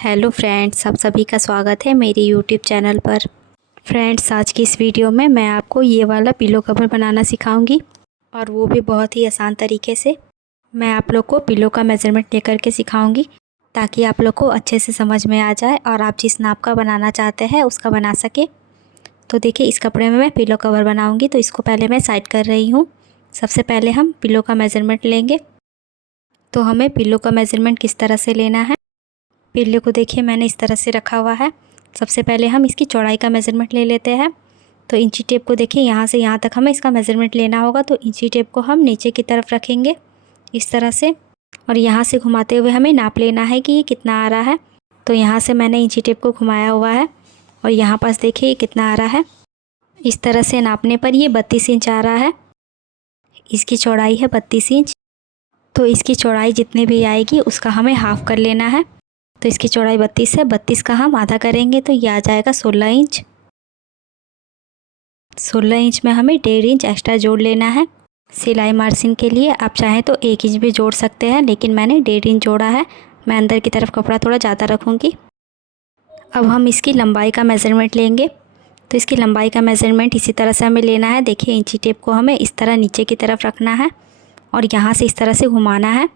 Hello friends, आप सभी का स्वागत है मेरे यूट्यूब चैनल पर। फ्रेंड्स, आज की इस वीडियो में मैं आपको ये वाला पिलो कवर बनाना सिखाऊंगी और वो भी बहुत ही आसान तरीके से। मैं आप लोग को पिलो का मेज़रमेंट लेकर के सिखाऊंगी ताकि आप लोग को अच्छे से समझ में आ जाए और आप जिस नाप का बनाना चाहते हैं उसका बना सके। तो देखिए, इस कपड़े में मैं पिलो कवर बनाऊँगी, तो इसको पहले मैं साइड कर रही हूँ। सबसे पहले हम पिलो का मेज़रमेंट लेंगे। तो हमें पिलो का मेज़रमेंट किस तरह से लेना है, पिल्ले को देखिए मैंने इस तरह से रखा हुआ है। सबसे पहले हम इसकी चौड़ाई का मेज़रमेंट ले लेते हैं। तो इंची टेप को देखिए, यहाँ से यहाँ तक हमें इसका मेज़रमेंट लेना होगा। तो इंची टेप को हम नीचे की तरफ रखेंगे इस तरह से, और यहाँ से घुमाते हुए हमें नाप लेना है कि ये कितना आ रहा है। तो यहाँ से मैंने इंची टेप को घुमाया हुआ है और यहाँ पास देखिए ये कितना आ रहा है। इस तरह से नापने पर ये 32 इंच आ रहा है। इसकी चौड़ाई है 32 इंच। तो इसकी चौड़ाई जितनी भी आएगी उसका हमें हाफ़ कर लेना है। तो इसकी चौड़ाई 32 है, 32 का हम आधा करेंगे तो ये आ जाएगा 16 इंच। 16 इंच में हमें 1.5 इंच एक्स्ट्रा जोड़ लेना है। सिलाई मार्जिन के लिए आप चाहें तो 1 इंच भी जोड़ सकते हैं, लेकिन मैंने 1.5 इंच जोड़ा है। मैं अंदर की तरफ कपड़ा थोड़ा ज़्यादा रखूँगी। अब हम इसकी लंबाई का मेज़रमेंट लेंगे। तो इसकी लंबाई का मेज़रमेंट इसी तरह से हमें लेना है। देखिए, इंची टेप को हमें इस तरह नीचे की तरफ रखना है और यहाँ से इस तरह से घुमाना है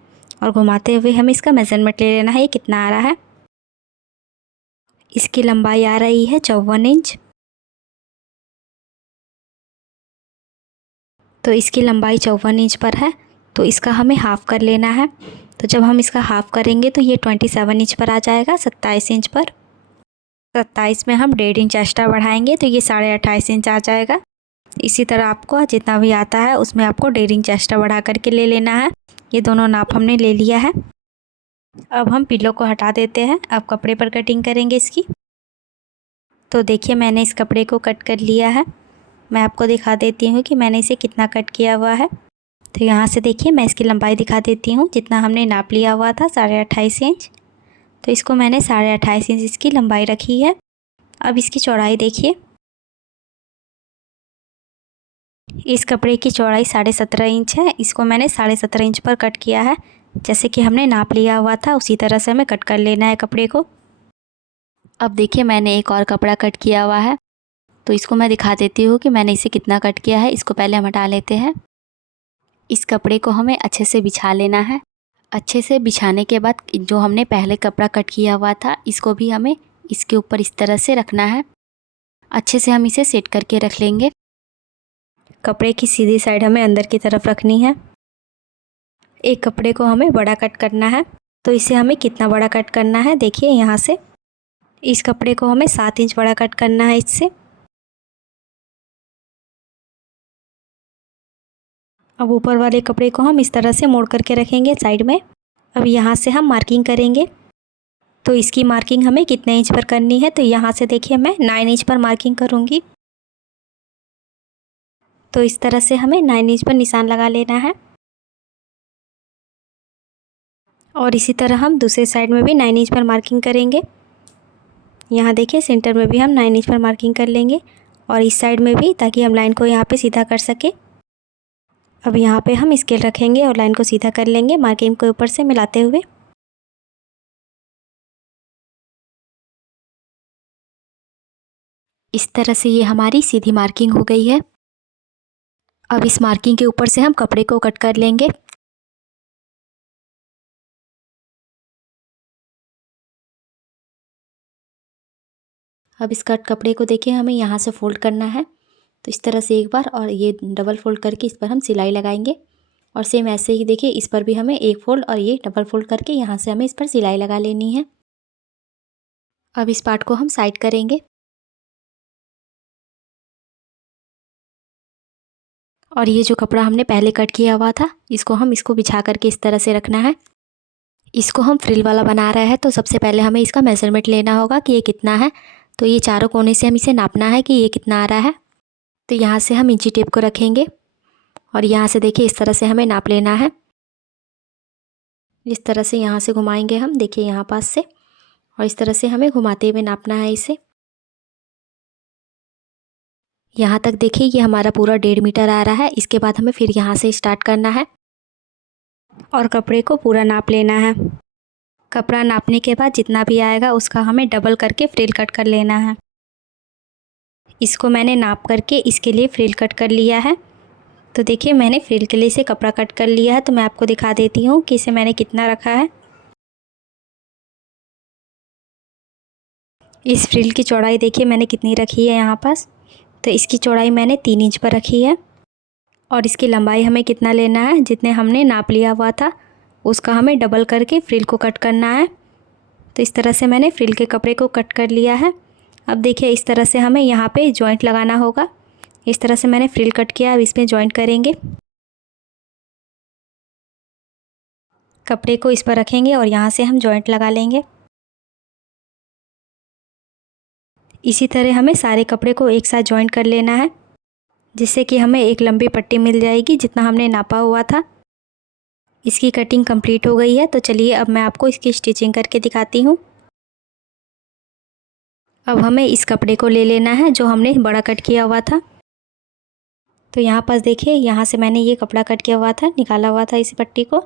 और घुमाते हुए हमें इसका मेज़रमेंट ले लेना है ये कितना आ रहा है। इसकी लंबाई आ रही है 54 इंच। तो इसकी लंबाई 54 इंच पर है, तो इसका हमें हाफ़ कर लेना है। तो जब हम इसका हाफ़ करेंगे तो ये 27 इंच पर आ जाएगा, 27 इंच पर। 27 में हम 1.5 इंच एक्स्ट्रा बढ़ाएंगे तो ये 28.5 इंच आ जाएगा। इसी तरह आपको जितना भी आता है उसमें आपको 1.5 इंच एक्स्ट्रा बढ़ा करके ले लेना है। ये दोनों नाप हमने ले लिया है। अब हम पिलो को हटा देते हैं। अब कपड़े पर कटिंग करेंगे इसकी। तो देखिए, मैंने इस कपड़े को कट कर लिया है। मैं आपको दिखा देती हूँ कि मैंने इसे कितना कट किया हुआ है। तो यहाँ से देखिए, मैं इसकी लंबाई दिखा देती हूँ। जितना हमने नाप लिया हुआ था 28.5 इंच, तो इसको मैंने 28.5 इंच इसकी लंबाई रखी है। अब इसकी चौड़ाई देखिए, इस कपड़े की चौड़ाई 17.5 इंच है। इसको मैंने 17.5 इंच पर कट किया है। जैसे कि हमने नाप लिया हुआ था उसी तरह से हमें कट कर लेना है कपड़े को। अब देखिए, मैंने एक और कपड़ा कट किया हुआ है, तो इसको मैं दिखा देती हूँ कि मैंने इसे कितना कट किया है। इसको पहले हम हटा लेते हैं। इस कपड़े को हमें अच्छे से बिछा लेना है। अच्छे से बिछाने के बाद जो हमने पहले कपड़ा कट किया हुआ था इसको भी हमें इसके ऊपर इस तरह से रखना है। अच्छे से हम इसे सेट करके रख लेंगे। कपड़े की सीधी साइड हमें अंदर की तरफ रखनी है। एक कपड़े को हमें बड़ा कट करना है। तो इसे हमें कितना बड़ा कट करना है, देखिए यहाँ से इस कपड़े को हमें 7 इंच बड़ा कट करना है इससे। अब ऊपर वाले कपड़े को हम इस तरह से मोड़ करके रखेंगे साइड में। अब यहाँ से हम मार्किंग करेंगे। तो इसकी मार्किंग हमें कितने इंच पर करनी है, तो यहाँ से देखिए मैं 9 इंच पर मार्किंग करूँगी। तो इस तरह से हमें 9 इंच पर निशान लगा लेना है। और इसी तरह हम दूसरे साइड में भी 9 इंच पर मार्किंग करेंगे। यहाँ देखिए, सेंटर में भी हम 9 इंच पर मार्किंग कर लेंगे और इस साइड में भी, ताकि हम लाइन को यहाँ पे सीधा कर सके। अब यहाँ पे हम स्केल रखेंगे और लाइन को सीधा कर लेंगे मार्किंग को ऊपर से मिलाते हुए। इस तरह से ये हमारी सीधी मार्किंग हो गई है। अब इस मार्किंग के ऊपर से हम कपड़े को कट कर लेंगे। अब इस कट कपड़े को देखिए हमें यहाँ से फोल्ड करना है। तो इस तरह से एक बार, और ये डबल फोल्ड करके इस पर हम सिलाई लगाएंगे। और सेम ऐसे ही देखिए, इस पर भी हमें एक फोल्ड और ये डबल फोल्ड करके यहाँ से हमें इस पर सिलाई लगा लेनी है। अब इस पार्ट को हम साइड करेंगे और ये जो कपड़ा हमने पहले कट किया हुआ था इसको बिछा करके इस तरह से रखना है। इसको हम फ्रिल वाला बना रहे हैं, तो सबसे पहले हमें इसका मेज़रमेंट लेना होगा कि ये कितना है। तो ये चारों कोने से हम इसे नापना है कि ये कितना आ रहा है। तो यहाँ से हम इंची टेप को रखेंगे और यहाँ से देखिए इस तरह से हमें नाप लेना है। इस तरह से यहाँ से घुमाएंगे हम, देखिए यहाँ पास से, और इस तरह से हमें घुमाते हुए नापना है इसे। यहाँ तक देखिए ये हमारा पूरा 1.5 मीटर आ रहा है। इसके बाद हमें फिर यहाँ से स्टार्ट करना है और कपड़े को पूरा नाप लेना है। कपड़ा नापने के बाद जितना भी आएगा उसका हमें डबल करके फ्रिल कट कर लेना है। इसको मैंने नाप करके इसके लिए फ्रिल कट कर लिया है। तो देखिए मैंने फ्रिल के लिए इसे कपड़ा कट कर लिया है। तो मैं आपको दिखा देती हूँ कि इसे मैंने कितना रखा है। इस फ्रिल की चौड़ाई देखिए मैंने कितनी रखी है यहाँ पास। तो इसकी चौड़ाई मैंने 3 इंच पर रखी है और इसकी लंबाई हमें कितना लेना है, जितने हमने नाप लिया हुआ था उसका हमें डबल करके फ्रिल को कट करना है। तो इस तरह से मैंने फ्रिल के कपड़े को कट कर लिया है। अब देखिए इस तरह से हमें यहाँ पे जॉइंट लगाना होगा। इस तरह से मैंने फ्रिल कट किया। अब इसमें जॉइंट करेंगे, कपड़े को इस पर रखेंगे और यहाँ से हम जॉइंट लगा लेंगे। इसी तरह हमें सारे कपड़े को एक साथ जॉइंट कर लेना है, जिससे कि हमें एक लंबी पट्टी मिल जाएगी जितना हमने नापा हुआ था। इसकी कटिंग कंप्लीट हो गई है। तो चलिए अब मैं आपको इसकी स्टिचिंग करके दिखाती हूँ। अब हमें इस कपड़े को ले लेना है जो हमने बड़ा कट किया हुआ था। तो यहाँ पर देखिए यहाँ से मैंने ये कपड़ा कट किया हुआ था, निकाला हुआ था इस पट्टी को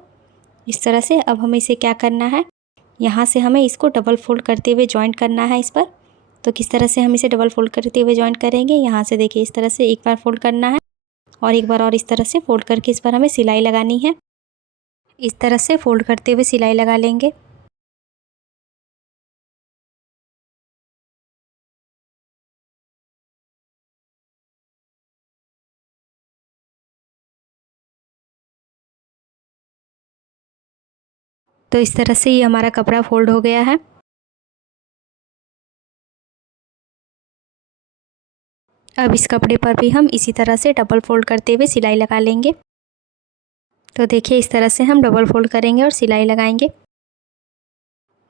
इस तरह से। अब हमें इसे क्या करना है, यहाँ से हमें इसको डबल फोल्ड करते हुए जॉइंट करना है इस पर। तो किस तरह से हम इसे डबल फोल्ड करते हुए जॉइंट करेंगे, यहाँ से देखिए इस तरह से एक बार फोल्ड करना है और एक बार और इस तरह से फोल्ड करके इस पर हमें सिलाई लगानी है। इस तरह से फोल्ड करते हुए सिलाई लगा लेंगे। तो इस तरह से ये हमारा कपड़ा फोल्ड हो गया है। अब इस कपड़े पर भी हम इसी तरह से डबल फोल्ड करते हुए सिलाई लगा लेंगे। तो देखिए इस तरह से हम डबल फोल्ड करेंगे और सिलाई लगाएंगे।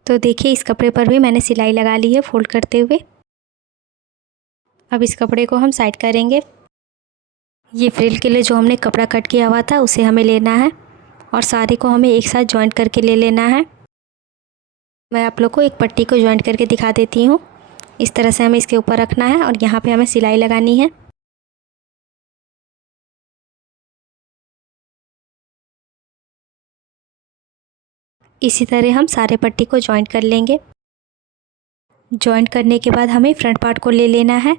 तो देखिए इस कपड़े पर भी मैंने सिलाई लगा ली है फोल्ड करते हुए। अब इस कपड़े को हम साइड करेंगे। ये फ्रिल के लिए जो हमने कपड़ा कट किया हुआ था उसे हमें लेना है और सारे को हमें एक साथ जॉइंट करके ले लेना है। मैं आप लोग को एक पट्टी को जॉइंट करके दिखा देती हूँ। इस तरह से हमें इसके ऊपर रखना है और यहाँ पे हमें सिलाई लगानी है। इसी तरह हम सारे पट्टी को जॉइंट कर लेंगे। जॉइंट करने के बाद हमें फ्रंट पार्ट को ले लेना है।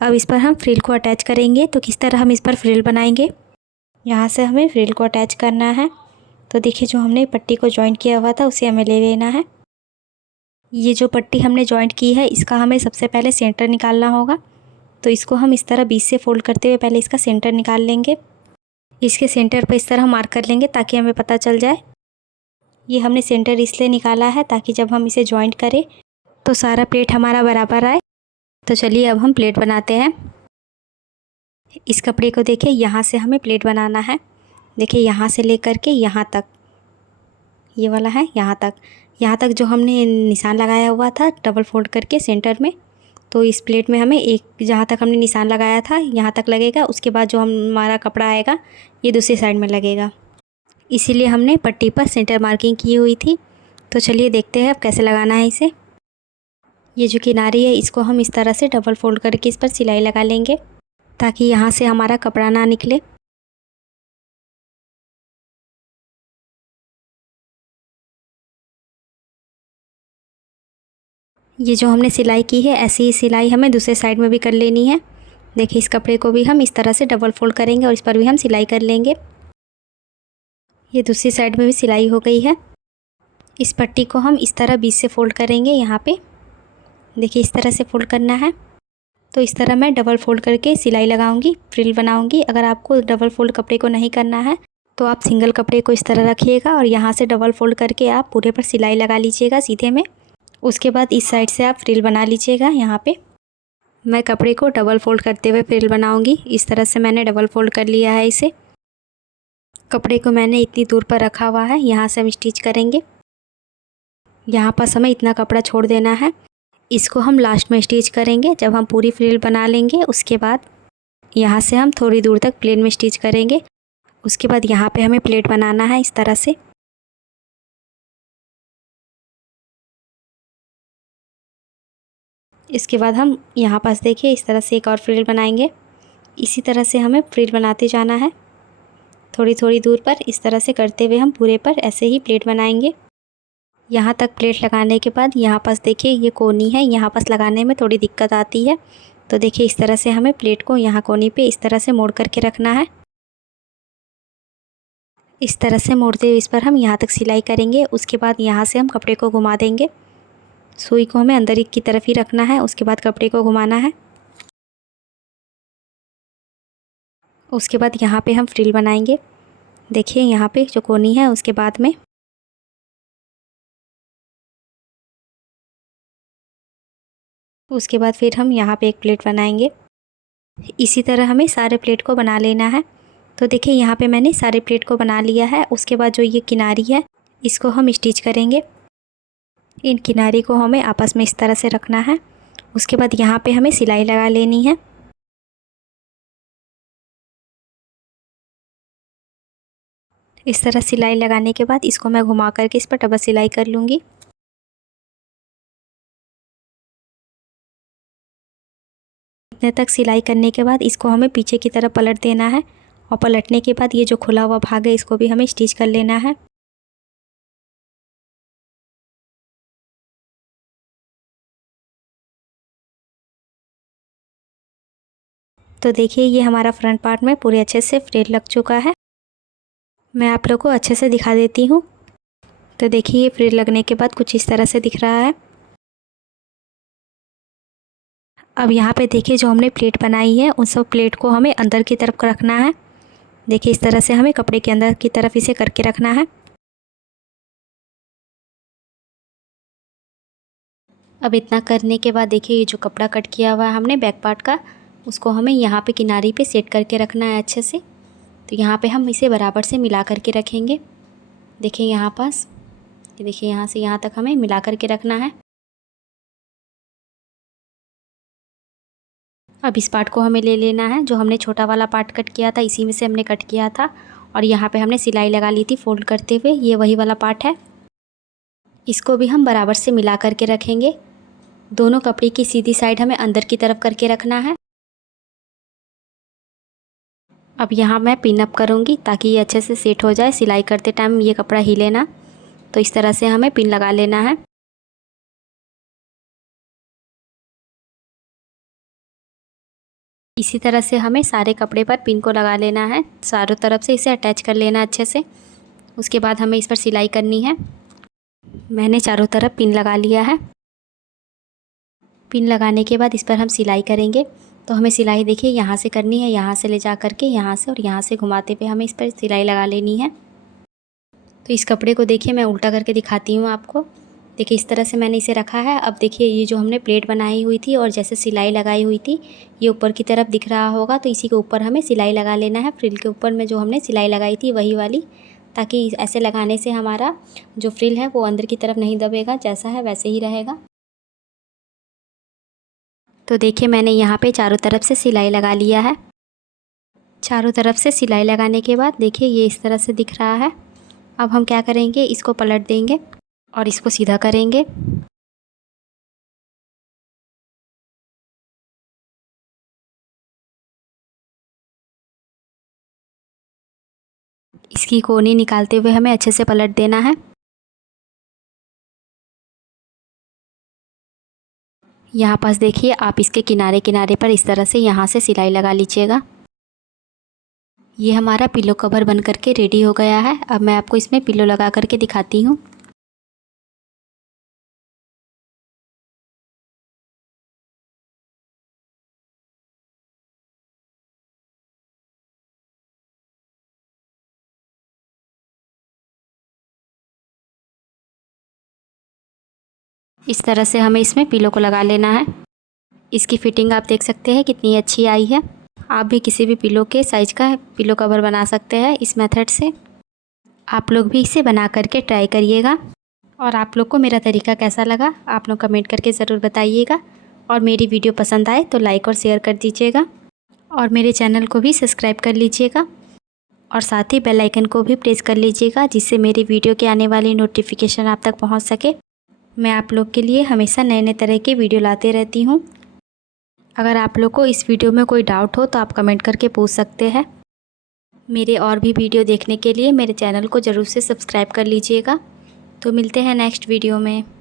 अब इस पर हम फ्रिल को अटैच करेंगे। तो किस तरह हम इस पर फ्रिल बनाएंगे, यहाँ से हमें फ्रिल को अटैच करना है। तो देखिए जो हमने पट्टी को जॉइंट किया हुआ था उसे हमें ले लेना है। ये जो पट्टी हमने जॉइंट की है इसका हमें सबसे पहले सेंटर निकालना होगा। तो इसको हम इस तरह बीच से फोल्ड करते हुए पहले इसका सेंटर निकाल लेंगे। इसके सेंटर पर इस तरह मार्क कर लेंगे ताकि हमें पता चल जाए। ये हमने सेंटर इसलिए निकाला है ताकि जब हम इसे जॉइंट करें तो सारा प्लेट हमारा बराबर आए। तो चलिए अब हम प्लेट बनाते हैं। इस कपड़े को देखिए यहाँ से हमें प्लेट बनाना है। देखिए यहाँ से लेकर के यहाँ तक, ये वाला है यहाँ तक जो हमने निशान लगाया हुआ था डबल फोल्ड करके सेंटर में। तो इस प्लेट में हमें एक, जहाँ तक हमने निशान लगाया था यहाँ तक लगेगा। उसके बाद जो हमारा कपड़ा आएगा ये दूसरी साइड में लगेगा। इसीलिए हमने पट्टी पर सेंटर मार्किंग की हुई थी। तो चलिए देखते हैं अब कैसे लगाना है इसे। ये जो किनारी है इसको हम इस तरह से डबल फोल्ड करके इस पर सिलाई लगा लेंगे ताकि यहाँ से हमारा कपड़ा ना निकले। ये जो हमने सिलाई की है ऐसी ही सिलाई हमें दूसरे साइड में भी कर लेनी है। देखिए इस कपड़े को भी हम इस तरह से डबल फोल्ड करेंगे और इस पर भी हम सिलाई कर लेंगे। ये दूसरी साइड में भी सिलाई हो गई है। इस पट्टी को हम इस तरह बीच से फोल्ड करेंगे। यहाँ पे देखिए इस तरह से फोल्ड करना है। तो इस तरह मैं डबल फोल्ड करके सिलाई लगाऊंगी, फ्रिल बनाऊंगी। अगर आपको डबल फोल्ड कपड़े को नहीं करना है तो आप सिंगल कपड़े को इस तरह रखिएगा और यहाँ से डबल फोल्ड करके आप पूरे पर सिलाई लगा लीजिएगा सीधे में। उसके बाद इस साइड से आप फ्रिल बना लीजिएगा। यहाँ पे मैं कपड़े को डबल फोल्ड करते हुए फ्रिल बनाऊंगी। इस तरह से मैंने डबल फोल्ड कर लिया है इसे। कपड़े को मैंने इतनी दूर पर रखा हुआ है, यहाँ से हम स्टिच करेंगे। यहाँ पर हमें इतना कपड़ा छोड़ देना है। इसको हम लास्ट में स्टिच करेंगे जब हम पूरी फ्रिल बना लेंगे। उसके बाद यहाँ से हम थोड़ी दूर तक प्लेन में स्टिच करेंगे। उसके बाद यहाँ पे हमें प्लेट बनाना है इस तरह से। इसके बाद हम यहाँ पास देखिए इस तरह से एक और फ्रिल बनाएंगे। इसी तरह से हमें फ्रिल बनाते जाना है। थोड़ी थोड़ी दूर पर इस तरह से करते हुए हम पूरे पर ऐसे ही प्लेट बनाएंगे। यहाँ तक प्लेट लगाने के बाद यहाँ पास देखिए ये कोनी है, यहाँ पास लगाने में थोड़ी दिक्कत आती है। तो देखिए इस तरह से हमें प्लेट को यहाँ कोनी पे इस तरह से मोड़ करके रखना है। इस तरह से मोड़ते हुए इस पर हम यहाँ तक सिलाई करेंगे। उसके बाद यहाँ से हम कपड़े को घुमा देंगे। सुई को हमें अंदर की तरफ ही रखना है, उसके बाद कपड़े को घुमाना है। उसके बाद यहाँ पे हम फ्रिल बनाएंगे। देखिए यहाँ पे जो कोनी है उसके बाद में उसके बाद फिर हम यहाँ पे एक प्लेट बनाएंगे। इसी तरह हमें सारे प्लेट को बना लेना है। तो देखिए यहाँ पे मैंने सारे प्लेट को बना लिया है। उसके बाद जो ये किनारी है इसको हम स्टिच करेंगे। इन किनारी को हमें आपस में इस तरह से रखना है। उसके बाद यहाँ पे हमें सिलाई लगा लेनी है। इस तरह सिलाई लगाने के बाद इसको मैं घुमा करके इस पर डबल सिलाई कर लूँगी। इतने तक सिलाई करने के बाद इसको हमें पीछे की तरफ पलट देना है और पलटने के बाद ये जो खुला हुआ भाग है इसको भी हमें स्टिच कर लेना है। तो देखिए ये हमारा फ्रंट पार्ट में पूरे अच्छे से फ्रिल लग चुका है। मैं आप लोगों को अच्छे से दिखा देती हूँ। तो देखिए ये फ्रिल लगने के बाद कुछ इस तरह से दिख रहा है। अब यहाँ पे देखिए जो हमने प्लेट बनाई है उन सब प्लेट को हमें अंदर की तरफ रखना है। देखिए इस तरह से हमें कपड़े के अंदर की तरफ इसे करके रखना है। अब इतना करने के बाद देखिए ये जो कपड़ा कट किया हुआ है हमने बैक पार्ट का, उसको हमें यहाँ पे किनारी पे सेट करके रखना है अच्छे से। तो यहाँ पे हम इसे बराबर से मिला करके रखेंगे। देखिए यहाँ पास ये देखिए यहाँ से यहाँ तक हमें मिला करके रखना है। अब इस पार्ट को हमें ले लेना है। जो हमने छोटा वाला पार्ट कट किया था इसी में से हमने कट किया था और यहाँ पे हमने सिलाई लगा ली थी फोल्ड करते हुए, ये वही वाला पार्ट है। इसको भी हम बराबर से मिला करके रखेंगे। दोनों कपड़े की सीधी साइड हमें अंदर की तरफ करके रखना है। अब यहाँ मैं पिन अप करूँगी ताकि ये अच्छे से सेट हो जाए। सिलाई करते टाइम ये कपड़ा हिले ना। तो इस तरह से हमें पिन लगा लेना है। इसी तरह से हमें सारे कपड़े पर पिन को लगा लेना है। चारों तरफ से इसे अटैच कर लेना अच्छे से। उसके बाद हमें इस पर सिलाई करनी है। मैंने चारों तरफ पिन लगा लिया है। पिन लगाने के बाद इस पर हम सिलाई करेंगे। तो हमें सिलाई देखिए यहाँ से करनी है, यहाँ से ले जा करके यहाँ से और यहाँ से घुमाते हुए हमें इस पर सिलाई लगा लेनी है। तो इस कपड़े को देखिए मैं उल्टा करके दिखाती हूँ आपको। देखिए इस तरह से मैंने इसे रखा है। अब देखिए ये जो हमने प्लेट बनाई हुई थी और जैसे सिलाई लगाई हुई थी ये ऊपर की तरफ दिख रहा होगा, तो इसी के ऊपर हमें सिलाई लगा लेना है। फ्रिल के ऊपर में जो हमने सिलाई लगाई थी वही वाली, ताकि ऐसे लगाने से हमारा जो फ्रिल है वो अंदर की तरफ नहीं दबेगा, जैसा है वैसे ही रहेगा। तो देखिए मैंने यहाँ पे चारों तरफ से सिलाई लगा लिया है। चारों तरफ से सिलाई लगाने के बाद देखिए ये इस तरह से दिख रहा है। अब हम क्या करेंगे, इसको पलट देंगे और इसको सीधा करेंगे। इसकी कोनी निकालते हुए हमें अच्छे से पलट देना है। यहाँ पास देखिए आप इसके किनारे किनारे पर इस तरह से यहाँ से सिलाई लगा लीजिएगा। ये हमारा पिलो कवर बन करके रेडी हो गया है। अब मैं आपको इसमें पिलो लगा करके दिखाती हूँ। इस तरह से हमें इसमें पिलो को लगा लेना है। इसकी फिटिंग आप देख सकते हैं कितनी अच्छी आई है। आप भी किसी भी पिलो के साइज़ का पिलो कवर बना सकते हैं इस मेथड से। आप लोग भी इसे बना करके ट्राई करिएगा। और आप लोग को मेरा तरीका कैसा लगा आप लोग कमेंट करके ज़रूर बताइएगा। और मेरी वीडियो पसंद आए तो लाइक और शेयर कर दीजिएगा और मेरे चैनल को भी सब्सक्राइब कर लीजिएगा और साथ ही बेल आइकन को भी प्रेस कर लीजिएगा, जिससे मेरी वीडियो के आने वाली नोटिफिकेशन आप तक पहुंच सके। मैं आप लोग के लिए हमेशा नए नए तरह के वीडियो लाते रहती हूं। अगर आप लोग को इस वीडियो में कोई डाउट हो तो आप कमेंट करके पूछ सकते हैं। मेरे और भी वीडियो देखने के लिए मेरे चैनल को ज़रूर से सब्सक्राइब कर लीजिएगा। तो मिलते हैं नेक्स्ट वीडियो में।